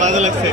মাথা লাগছে।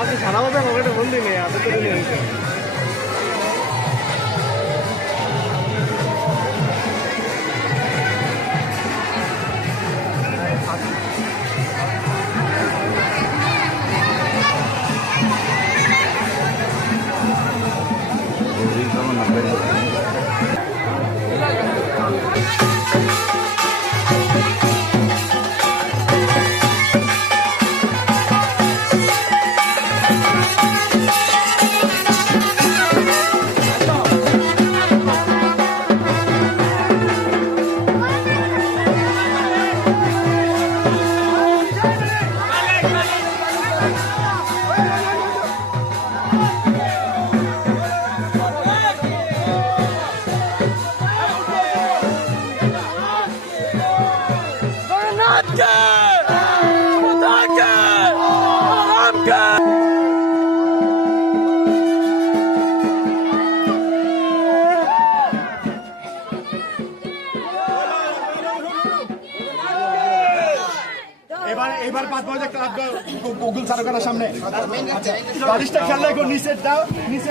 আপনি সারা বছর আমাকে বন্ধু নেই আপনি তো নিয়ে এবার 5 বছর গুগল সারকারের সামনে বালিশটা খেললে নিচে দাও নিচে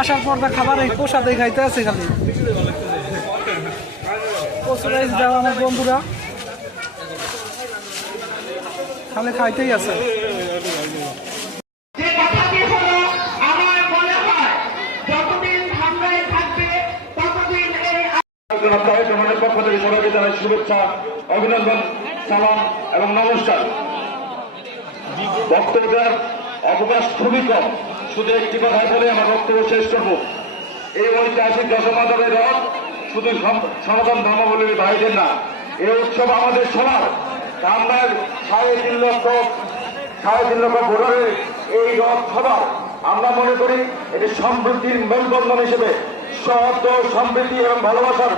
আসার পর খাবার এই প্রসাদে খাইতে আছে খালি প্রসাদ দেওয়া আমার বন্ধুরা খালি খাইতেই আছে। পক্ষ থেকে সবাইকে জানাই শুভেচ্ছা, অভিনন্দন, সালাম এবং নমস্কার। বক্তব্য দেওয়ার অবকাশ খুবই কম, শুধু একটি কথাই বলে আমার বক্তব্য শেষ করব। এই ঐতিহাসিক দশমাদারের রথ শুধু সনাতন ধর্মাবলম্বী ভাইদের না, এই উৎসব আমাদের সবার। ধামরার 3.5 লক্ষ ভোটারের এই রথ সবার। আমরা মনে করি এটি সমৃদ্ধির মেলবন্ধন হিসেবে, সৌহার্দ্য, সমৃদ্ধি এবং ভালোবাসার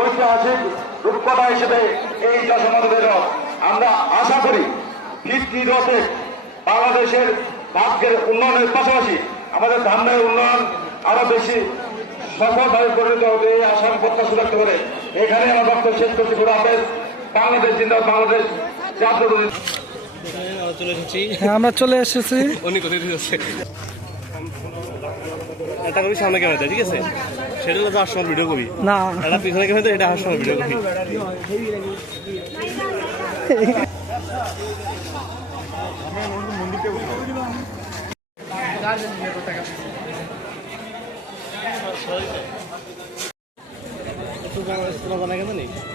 ঐতিহাসিক রূপকথা হিসেবে এই দশমাদারের রথ। আমরা আশা করি ভিত্তি রথে বাংলাদেশের ভাগ্যের উন্নয়নের পাশাপাশি আমাদের ধামরার উন্নয়ন আরো বেশি সফলভাবে পরিণত হবে এই আশা প্রত্যাশা ব্যক্ত করে এখানে আমার বক্তব্য শেষ করছি। খুব হাফেজ। বাংলাদেশ জিন্দাবাদ, বাংলাদেশ জাতীয়। আমরা চলে এসেছি। এটা কবি সামনে ক্যামেরা ঠিক আছে, সেটা হলো যাওয়ার সময় ভিডিও কবি না, এটা পিছনে ক্যামেরা, এটা আসার সময় ভিডিও কবি। মন্দির